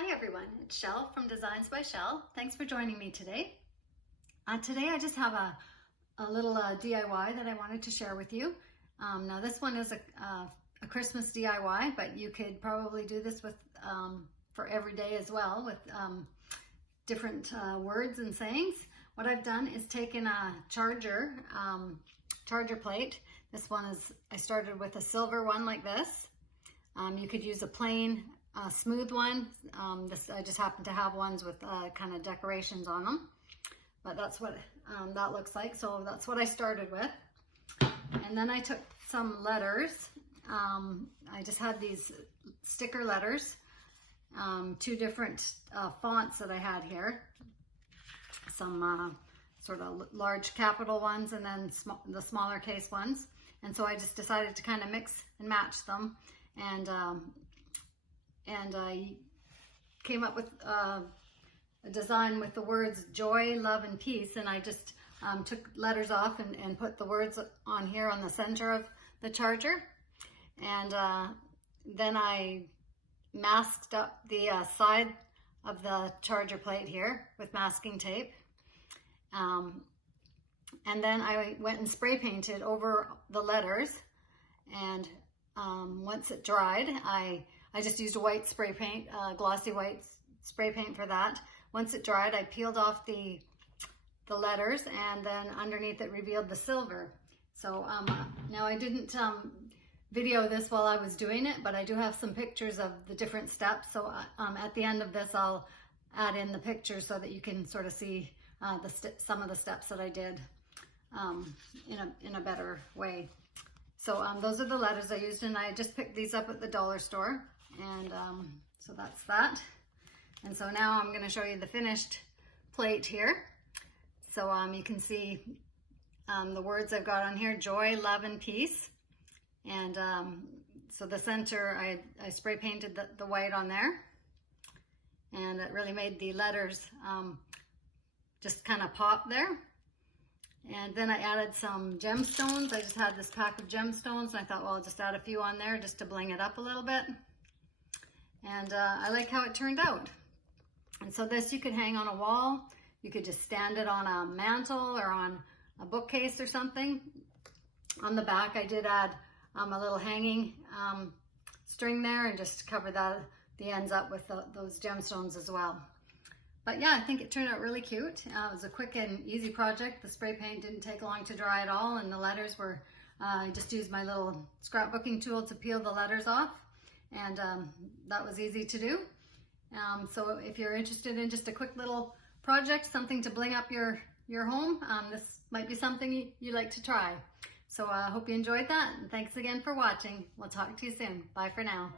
Hi everyone, it's Shell from Designs by Shell. Thanks for joining me today. Today I just have a little DIY that I wanted to share with you. Now this one is a Christmas DIY, but you could probably do this with for every day as well with different words and sayings. What I've done is taken a charger plate. This one is, I started with a silver one like this. You could use a plain smooth one. I just happen to have ones with kind of decorations on them, but that's what that looks like. So that's what I started with, and then I took some letters. I just had these sticker letters, two different fonts that I had here, some sort of large capital ones and then the smaller case ones, and so I just decided to kind of mix and match them, and I came up with a design with the words joy, love, and peace, and I just took letters off and put the words on here on the center of the charger, and then I masked up the side of the charger plate here with masking tape, and then I went and spray painted over the letters, and once it dried, I just used a white spray paint, glossy white spray paint for that. Once it dried, I peeled off the letters, and then underneath it revealed the silver. So now I didn't video this while I was doing it, but I do have some pictures of the different steps. So at the end of this, I'll add in the pictures so that you can sort of see some of the steps that I did in a better way. So those are the letters I used, and I just picked these up at the dollar store, and so that's that. And so now I'm going to show you the finished plate here. So you can see the words I've got on here: joy, love, and peace. And so the center, I spray painted the white on there, and it really made the letters just kind of pop there. And then I added some gemstones. I just had this pack of gemstones, and I thought, well, I'll just add a few on there just to bling it up a little bit. And I like how it turned out. And so this you could hang on a wall. You could just stand it on a mantle or on a bookcase or something. On the back, I did add a little hanging string there, and just cover the ends up with those gemstones as well. But yeah, I think it turned out really cute. It was a quick and easy project. The spray paint didn't take long to dry at all, and the letters were, I just used my little scrapbooking tool to peel the letters off, and that was easy to do. So if you're interested in just a quick little project, something to bling up your home, this might be something you'd like to try. So I hope you enjoyed that, and thanks again for watching. We'll talk to you soon. Bye for now.